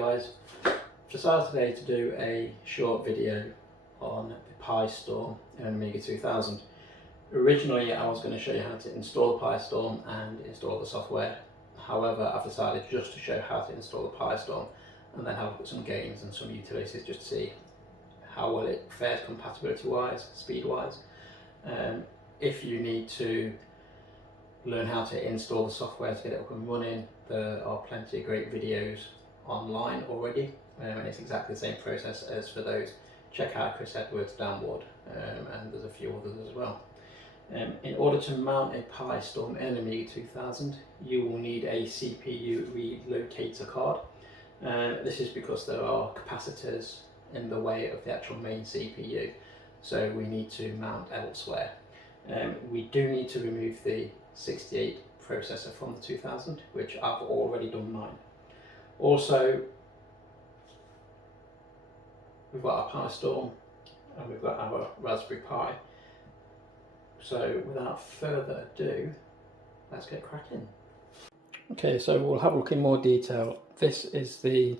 guys, decided today to do a short video on the Pistorm in an Amiga 2000. Originally I was going to show you how to install the Pistorm and install the software. However, I've decided just to show how to install the Pistorm and then have a look at some games and some utilities just to see how well it fares compatibility wise, speed wise. If you need to learn how to install the software to get it up and running, there are plenty of great videos online already, and it's exactly the same process as for those. Check out Chris Edwards, Downward, and there's a few others as well. In order to mount a Pistorm in Amiga 2000, you will need a CPU relocator card. This is because there are capacitors in the way of the actual main CPU, so we need to mount elsewhere. We do need to remove the 68 processor from the 2000, which I've already done mine. Also, we've got our Pistorm and we've got our Raspberry Pi. So without further ado, let's get cracking. Okay, so we'll have a look in more detail. This is the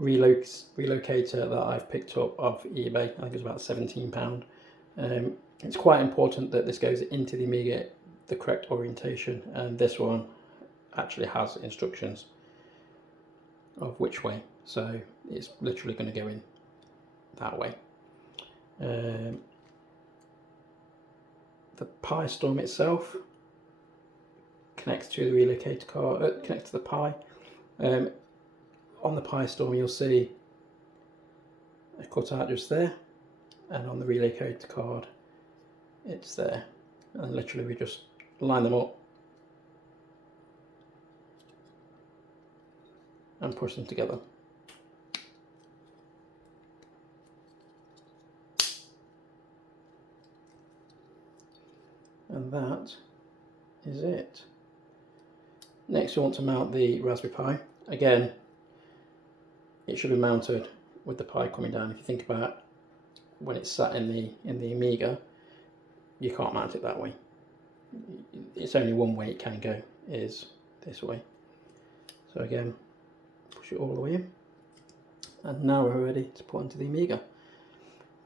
relocator that I've picked up off eBay. I think it's about £17. It's quite important that this goes into the Amiga the correct orientation, and this one actually has instructions of which way, so it's literally going to go in that way. The Pistorm itself connects to the relocator card, connects to the Pi. On the Pistorm you'll see a cutout just there, and on the relocator card it's there, and literally we just line them up and push them together. And that is it. Next we want to mount the Raspberry Pi. Again, it should be mounted with the Pi coming down. If you think about when it's sat in the Amiga, you can't mount it that way. It's only one way it can go, is this way. So again, push it all the way in, and now we're ready to put into the Amiga.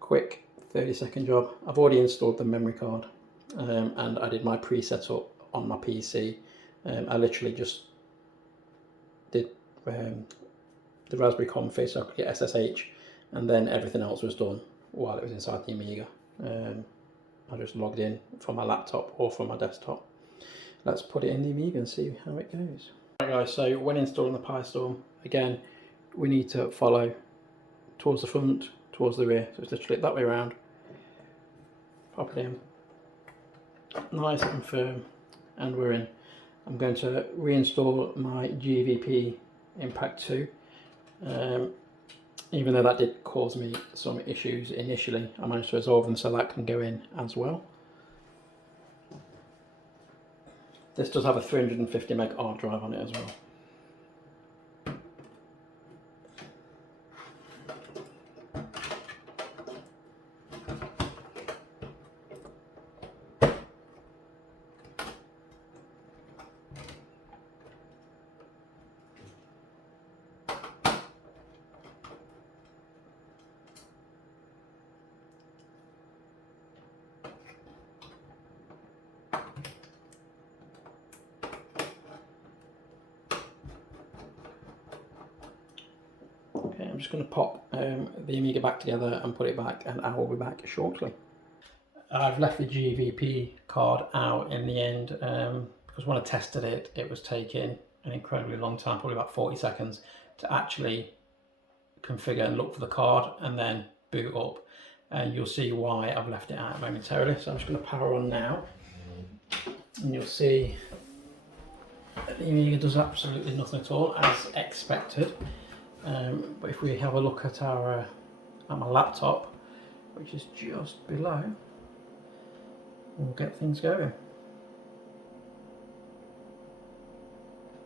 Quick 30-second job. I've already installed the memory card, and I did my pre-setup on my PC. I literally just did the Raspberry config so I could get SSH, and then everything else was done while it was inside the Amiga. I just logged in from my laptop or from my desktop. Let's put it in the Amiga and see how it goes. Right guys, so when installing the Pistorm, again, we need to follow towards the front, towards the rear, so it's literally that way around. Pop it in, nice and firm, and we're in. I'm going to reinstall my GVP Impact 2. Even though that did cause me some issues initially, I managed to resolve them so that can go in as well. This does have a 350 meg hard drive on it as well. Okay, I'm just going to pop the Amiga back together and put it back, and I will be back shortly. I've left the GVP card out in the end because when I tested it, it was taking an incredibly long time, probably about 40 seconds, to actually configure and look for the card and then boot up. And you'll see why I've left it out momentarily. So I'm just going to power on now, and you'll see that the Amiga does absolutely nothing at all, as expected. But if we have a look at our at my laptop, which is just below, we'll get things going.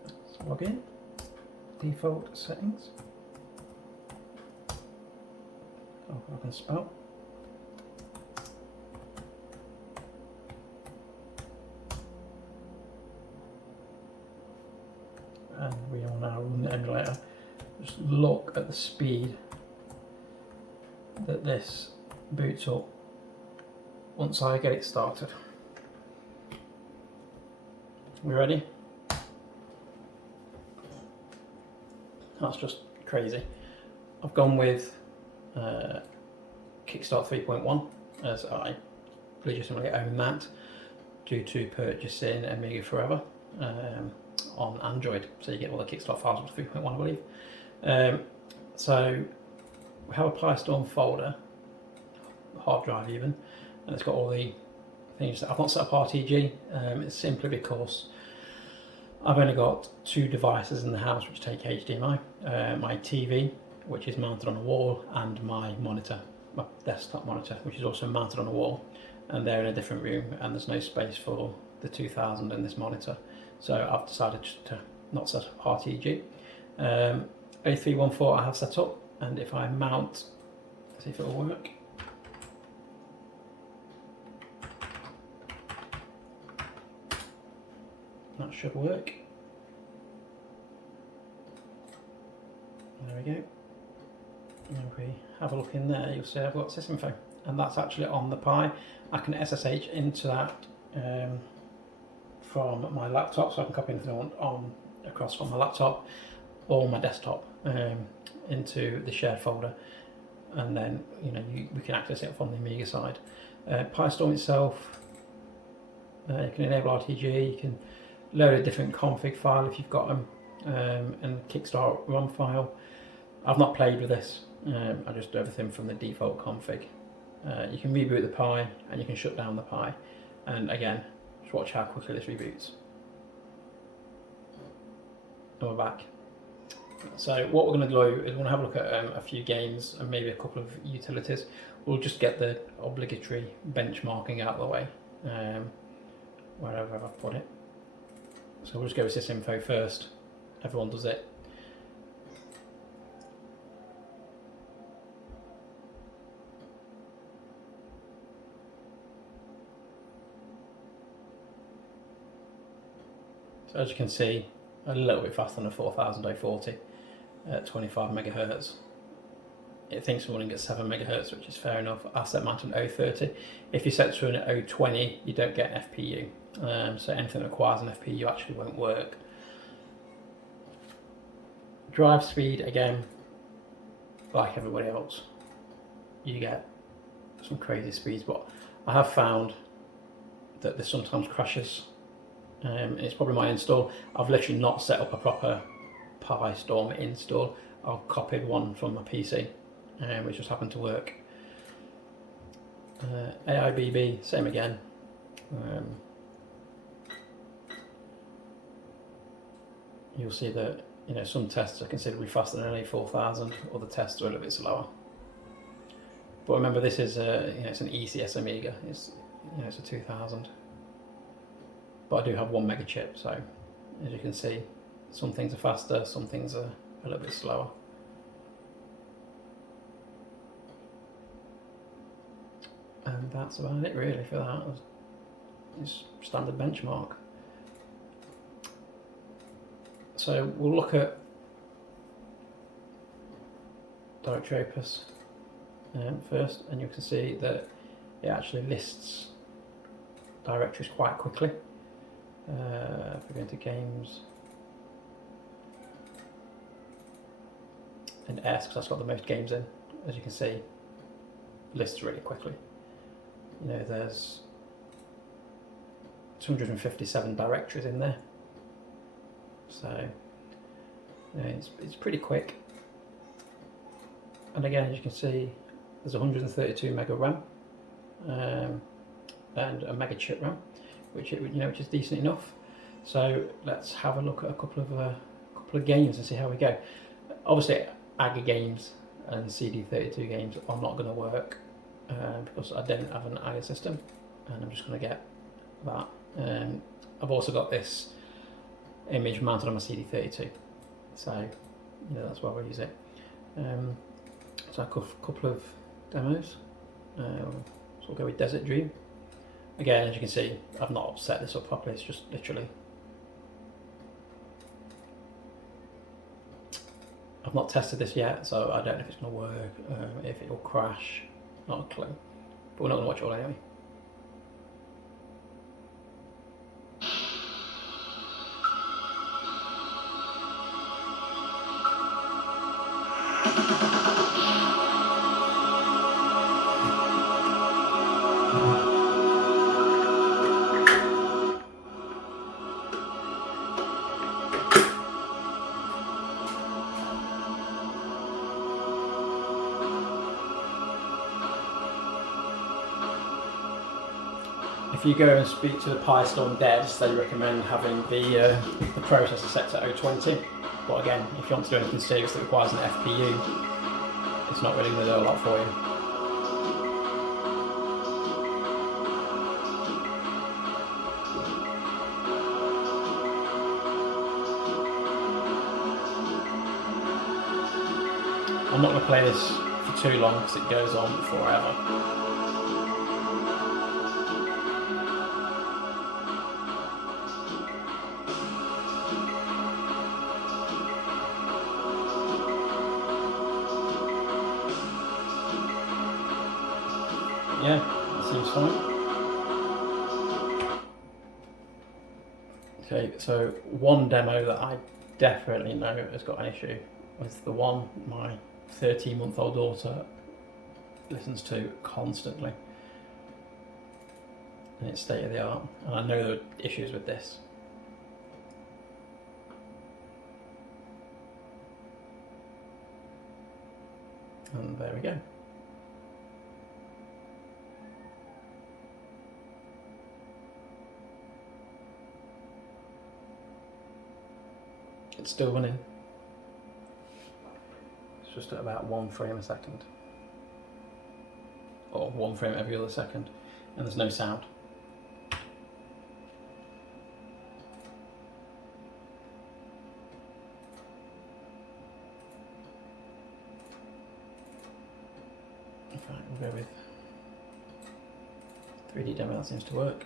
Let's log in. Default settings. Oh, I can spell. And we will now run the emulator. just look at the speed that this boots up once I get it started. We ready? That's just crazy. I've gone with Kickstart 3.1 as I legitimately own that due to purchasing Amiga Forever on Android. So you get all the Kickstart files with 3.1, I believe. So we have a Pistorm folder, hard drive even, and it's got all the things. I've not set up RTG. It's simply because I've only got 2 devices in the house which take HDMI. My TV, which is mounted on a wall, and my monitor, my desktop monitor, which is also mounted on a wall, and they're in a different room, and there's no space for the 2000 and this monitor. So I've decided to not set up RTG. A314 I have set up, and if I mount, let's see if it will work. That should work. There we go. And if we have a look in there, you'll see I've got sysinfo, and that's actually on the Pi. I can SSH into that from my laptop, so I can copy anything I want on across from my laptop or my desktop into the shared folder, and then we can access it from the Amiga side. Pistorm itself, you can enable RTG, you can load a different config file if you've got them, and Kickstart ROM file. I've not played with this. I just do everything from the default config. You can reboot the Pi and you can shut down the Pi, and again, just watch how quickly this reboots. And we're back. So what we're going to do is we're going to have a look at a few games and maybe a couple of utilities. We'll just get the obligatory benchmarking out of the way, wherever I've put it. So we'll just go with sysinfo first. Everyone does it. So as you can see, a little bit faster than a 4000 040 at 25 megahertz. It thinks we're running at 7 megahertz, which is fair enough. I set mine to an 030. If you set to an 020, you don't get an FPU. So anything that requires an FPU actually won't work. Drive speed, again, like everybody else, you get some crazy speeds, but I have found that this sometimes crashes. It's probably my install. I've literally not set up a proper Pistorm install. I've copied one from my PC, which just happened to work. AIBB, same again. You'll see that some tests are considerably faster than an A4000, other tests are a little bit slower. But remember, this is it's an ECS Amiga. It's it's a 2000. But I do have 1 mega chip, so as you can see, some things are faster, some things are a little bit slower. And that's about it really for that. It's standard benchmark. So we'll look at Directory Opus first, and you can see that it actually lists directories quite quickly. If we go into games and S, because that's got the most games in, as you can see, lists really quickly. There's 257 directories in there, so it's pretty quick. And again, as you can see, there's 132 mega RAM and a mega chip RAM, which is decent enough. So let's have a look at a couple of games and see how we go. Obviously, AGA games and CD32 games are not going to work because I don't have an AGA system, and I'm just going to get that. I've also got this image mounted on my CD32, so that's why we use it. So a couple of demos. So we'll go with Desert Dream. Again, as you can see, I've not set this up properly. It's just literally I've not tested this yet, so I don't know if it's going to work, if it will crash, not a clue. But we're not going to watch it all anyway. If you go and speak to the Pistorm devs, they recommend having the processor set to 020. But again, if you want to do anything serious that requires an FPU, it's not really going to do a lot for you. I'm not going to play this for too long because it goes on forever. Yeah, that seems fine. Okay, so one demo that I definitely know has got an issue was the one my 13-month-old daughter listens to constantly. And it's state of the art, and I know there are issues with this. And there we go. It's still running. It's just at about 1 frame a second. Or 1 frame every other second. And there's no sound. Right, we'll go with 3D demo, that seems to work.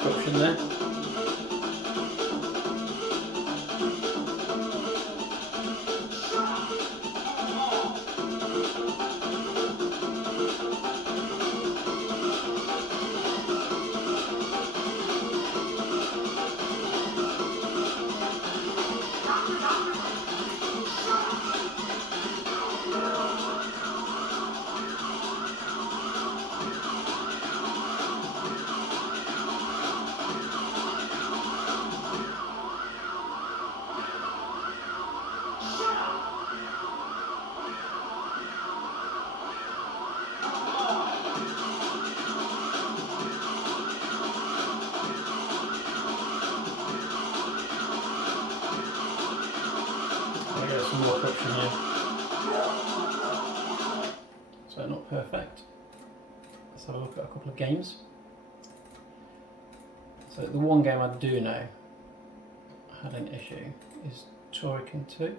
Corruption there. more corruption here. So not perfect. Let's have a look at a couple of games. So the one game I do know had an issue is Turrican 2.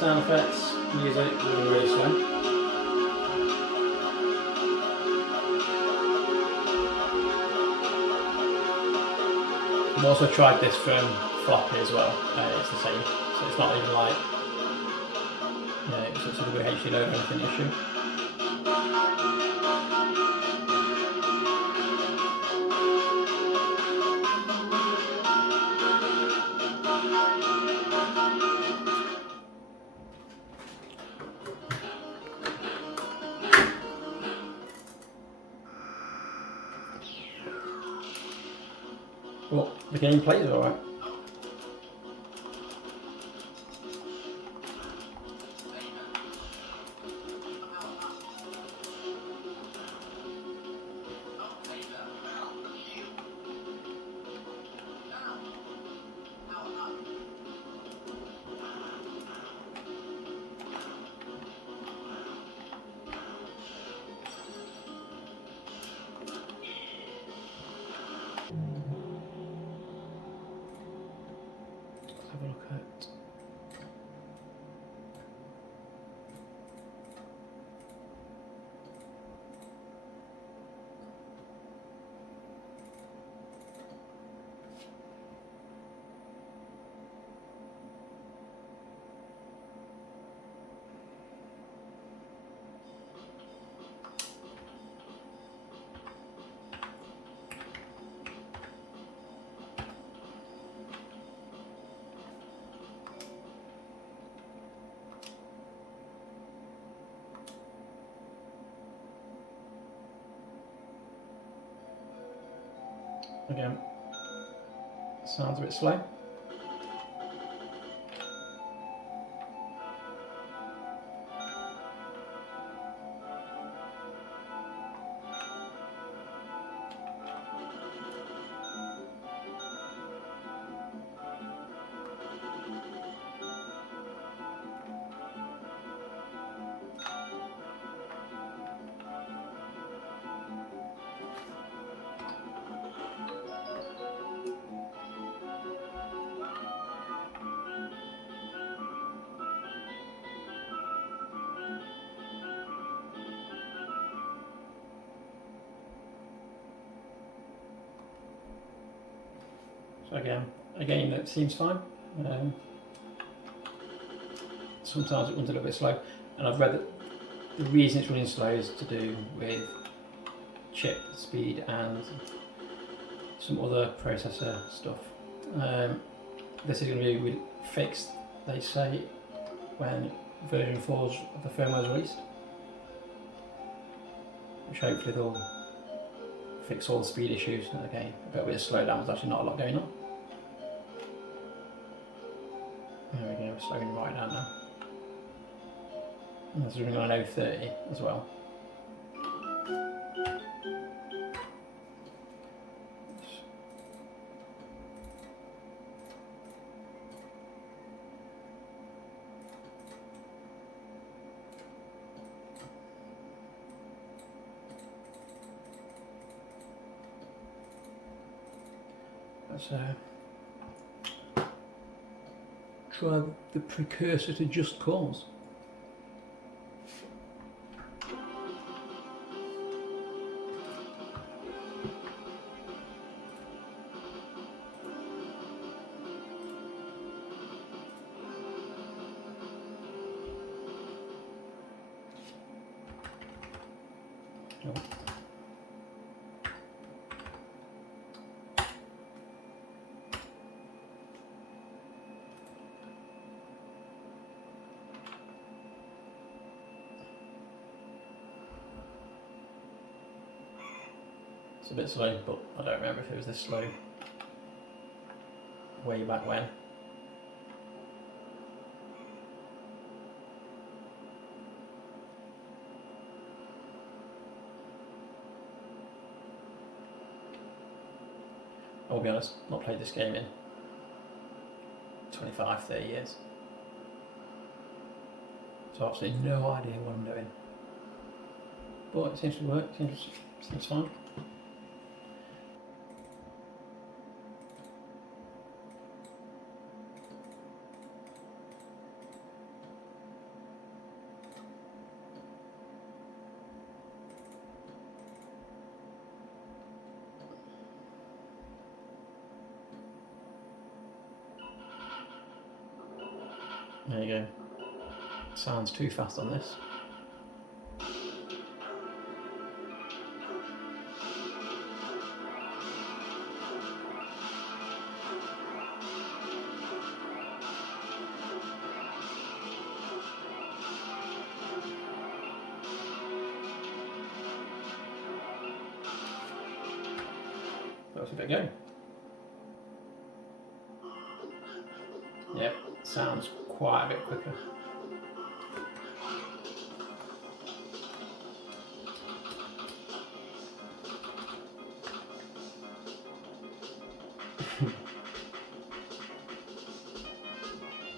Sound effects, music, really slow. I've also tried this from floppy as well, it's the same, so it's not even like, it's sort of a HD load or anything issue. Well, the gameplay is alright. Have a look at again, sounds a bit slow. So again, a game that seems fine. Sometimes it runs a little bit slow, and I've read that the reason it's running slow is to do with chip speed and some other processor stuff. This is going to be fixed, they say, when version 4 of the firmware is released, which hopefully they'll fix all the speed issues. Okay, a bit of slowdown, there's actually not a lot going on. There we go, slowing right down now. And this is running on an 030 as well. Let's try the precursor to Just Cause. a bit slow, but I don't remember if it was this slow way back when. I'll be honest, not played this game in 25, 30 years. So absolutely no idea what I'm doing. But it seems to work, seems fine. There you go. Sounds too fast on this. Let's give it a go. Yep, sounds quite a bit quicker.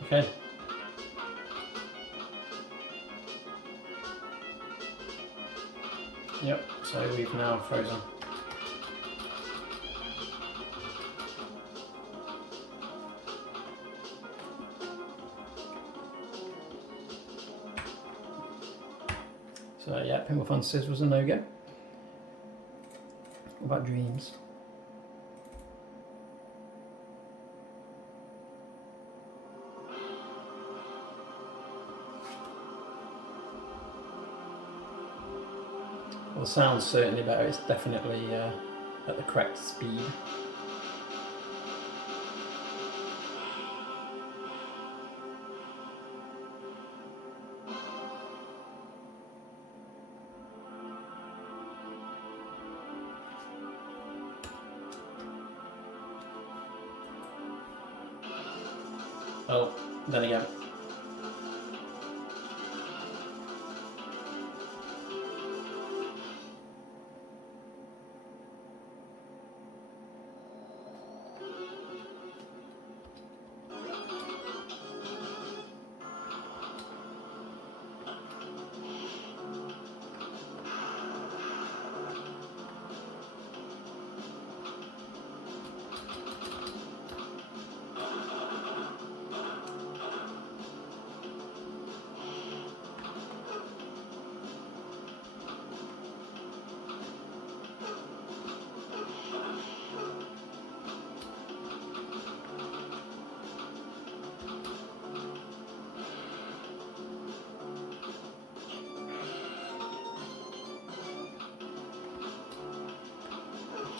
Okay. Yep, so we've now frozen. So yeah, Pinball Fantasies was a no-go. What about Dreams? Well, the sound's certainly better. It's definitely at the correct speed. Oh, then again.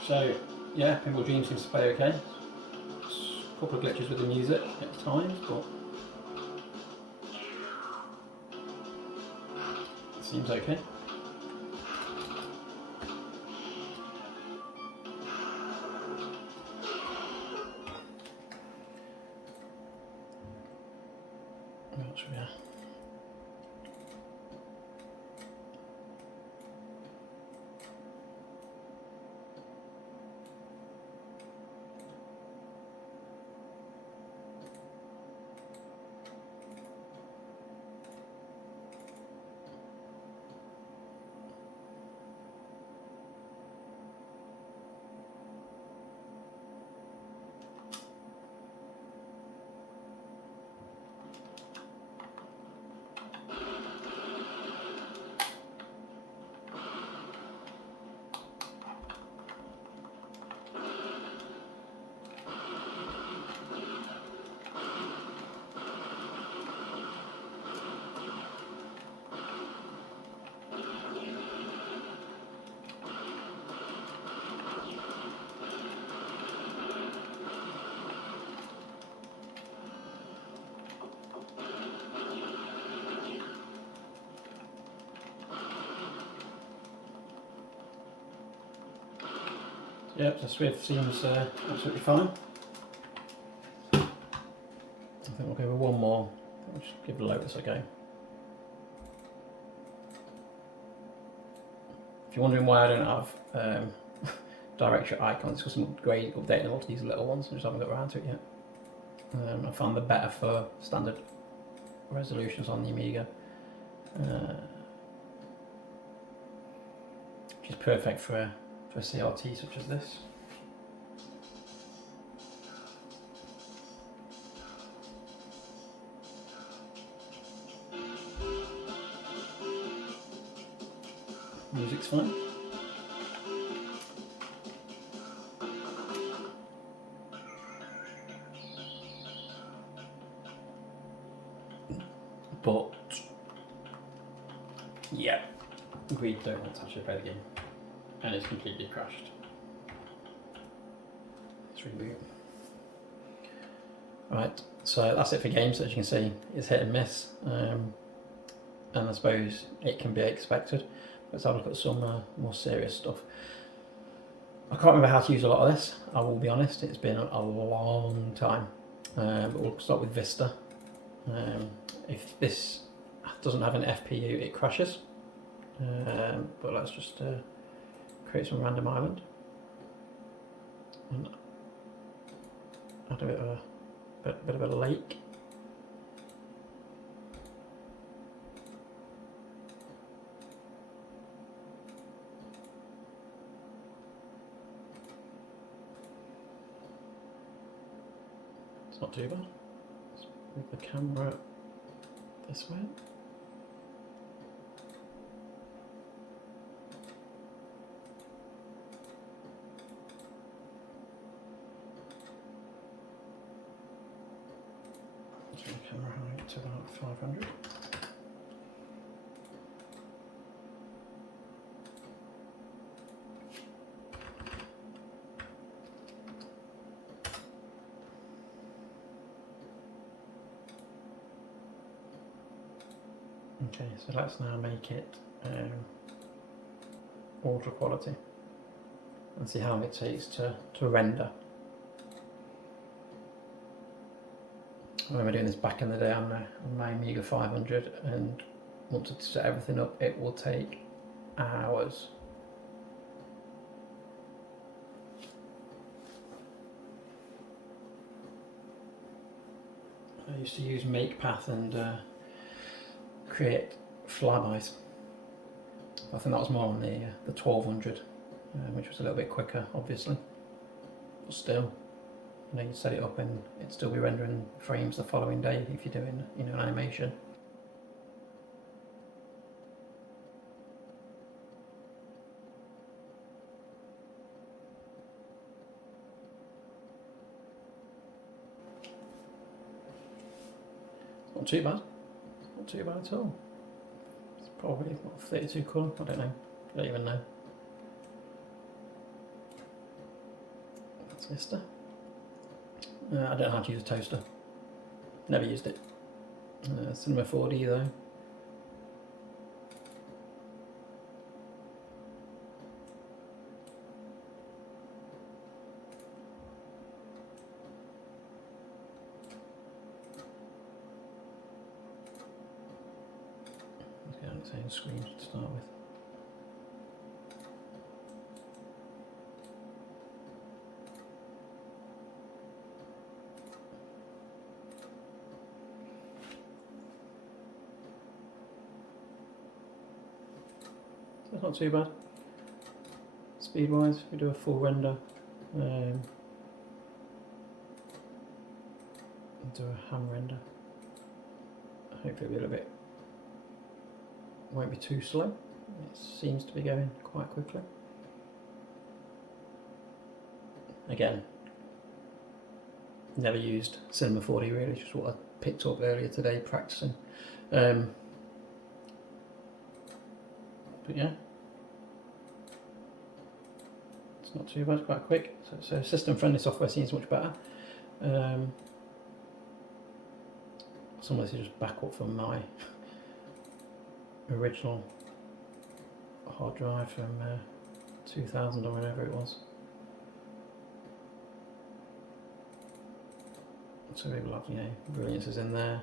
So yeah, Pinball Dreams seems to play okay. A couple of glitches with the music at times, but it seems okay. What should we have? Yep, the Swift seems absolutely fine. I think we'll go with one more. I'll just give the Lotus a go. If you're wondering why I don't have directory icons, because I'm updating a lot of these little ones, I just haven't got around to it yet. I found they're better for standard resolutions on the Amiga, which is perfect for a CRT such as this. Music's fine. But yeah, we don't want to actually play the game, and it's completely crashed. Let's reboot. Right, so that's it for games. As you can see, it's hit and miss, and I suppose it can be expected. Let's have a look at some more serious stuff. I can't remember how to use a lot of this, I will be honest. It's been a long time. But we'll start with Vista. If this doesn't have an FPU, it crashes. But let's just create some random island and add a bit of a lake. It's not too bad. Let's move the camera this way. Turn the camera height to about 500. Okay, so let's now make it ultra quality and see how long it takes to render. I remember doing this back in the day on my Amiga2000, and once to set everything up, it will take hours. I used to use MakePath and create flybys. I think that was more on the 1200, which was a little bit quicker, obviously. But still, you know, you set it up and it'd still be rendering frames the following day if you're doing, you know, an animation. Not too bad. Not too bad at all. It's probably what, 32 colour, I don't know. I don't even know. That's Vista. I don't know how to use a toaster. Never used it. Cinema 4D though. Let's get on the same screen to start with. That's not too bad. Speed wise, we do a full render. Do a ham render. Hopefully it'll be a little bit, won't be too slow. It seems to be going quite quickly. Again, never used Cinema 4D really, just what I picked up earlier today practicing. But yeah, it's not too bad, quite quick. So system friendly software seems much better. Some of this is just backup from my original hard drive from 2000 or whatever it was. So we will have, you know, brilliances in there.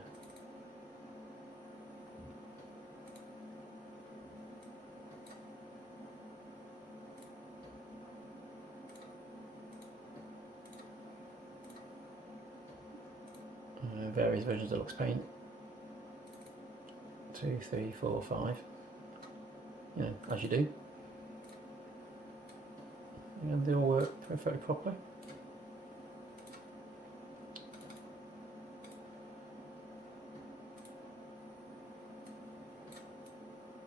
Various versions of Lux Paint. 2, 3, 4, 5. You know, as you do. And they all work perfectly properly.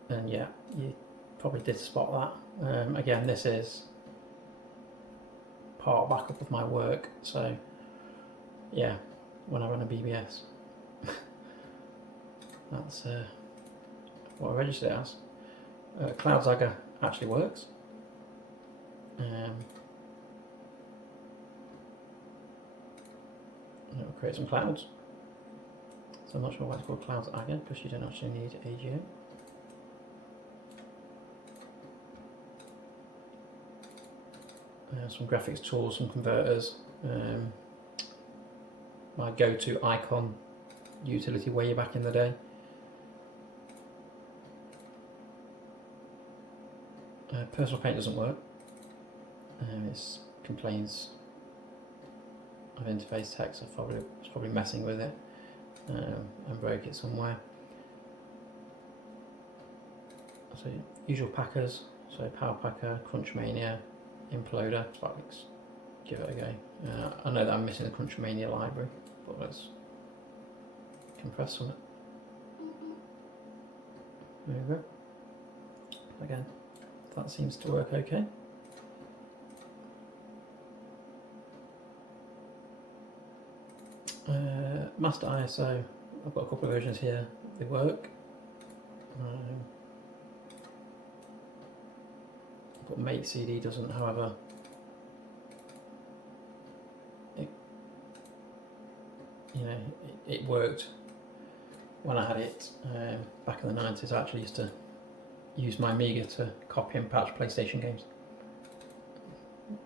And yeah, you probably did spot that. Again, this is part backup of my work, so yeah, when I run a BBS, that's what I registered it as. Cloud Zagger actually works. It'll create some clouds. So I'm not sure why it's called Cloud Zagger, because you don't actually need AGO. Some graphics tools, some converters. My go-to icon utility way back in the day. Personal Paint doesn't work. It complains of interface text. It's probably messing with it and broke it somewhere. So usual packers, so Power Packer, Crunchmania, Imploder. Let's give it a go. I know that I'm missing the Crunchmania library, but let's compress some of it. There we go. Again, that seems to work okay. Master ISO, I've got a couple of versions here, they work. But Make CD doesn't, however. It worked when I had it back in the 90s. I actually used to use my Amiga to copy and patch PlayStation games.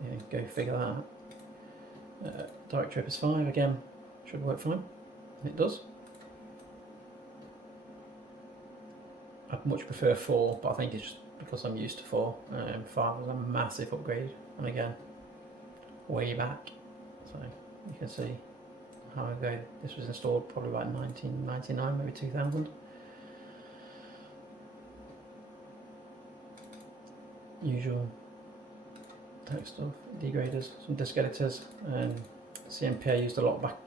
Yeah, go figure that out. Directory PS5 again should work fine. It does. I'd much prefer 4, but I think it's just because I'm used to 4. 5 was a massive upgrade, and again, way back. So you can see how ago this was installed, probably about 1999, maybe 2000. Usual text stuff, degraders, some disk editors, and CMP I used a lot back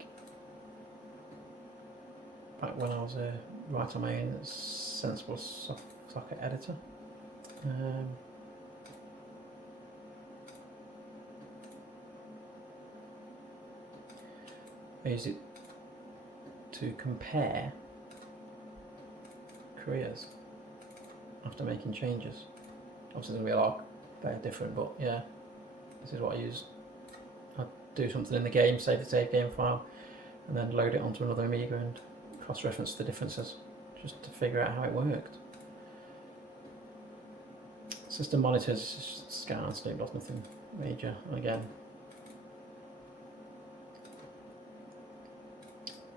when I was writing my own sensible socket editor. I used it to compare careers after making changes. Obviously there's going to be a lot very different, but yeah, this is what I use. I'd do something in the game, save the save game file, and then load it onto another Amiga and cross-reference the differences, just to figure out how it worked. System monitors, scan, snip, lost nothing major. And again,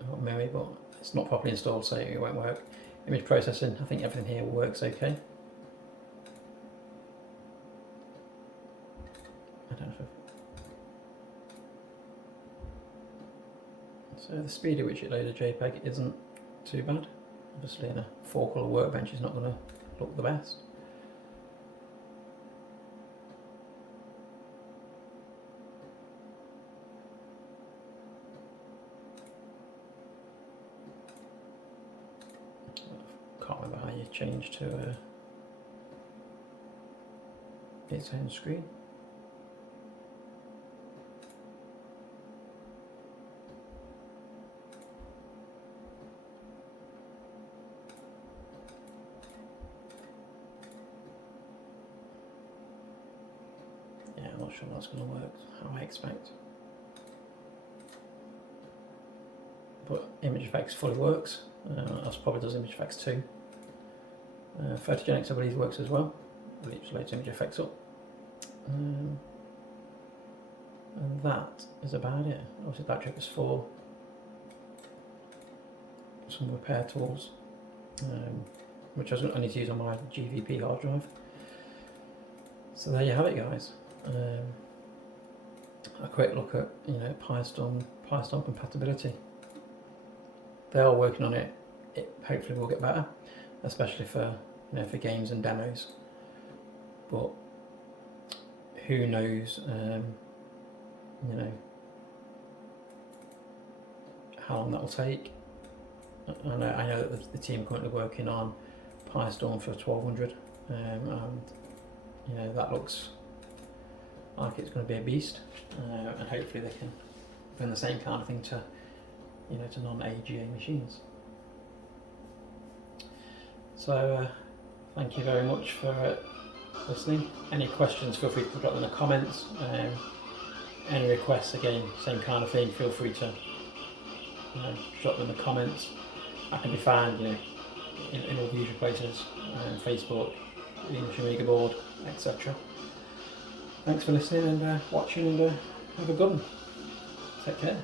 I've got memory, but it's not properly installed, so it won't work. Image processing, I think everything here works okay. I don't know if so the speed at which it loaded JPEG isn't too bad. Obviously in a 4-colour workbench it's not going to look the best. Can't remember how you change to its own screen. Yeah, I'm not sure that's going to work how I expect. But image effects fully works, as probably does image effects too. Photogenics I believe works as well. It just loads image effects up. And that is about it. Obviously battery was 4. some repair tools, which I need to use on my GVP hard drive. So there you have it, guys. A quick look at Pistorm compatibility. They are working on it. It hopefully will get better, especially for for games and demos. But who knows? How long that will take. I know that the team are currently working on Pistorm for 1200, and that looks like it's going to be a beast, and hopefully they can bring the same kind of thing to to non-AGA machines. So thank you very much for listening. Any questions, feel free to drop them in the comments. Any requests, again, same kind of thing, feel free to drop them in the comments. I can be found in all the usual places, Facebook, the English Amiga board, etc. Thanks for listening and watching, and have a good one. Take care.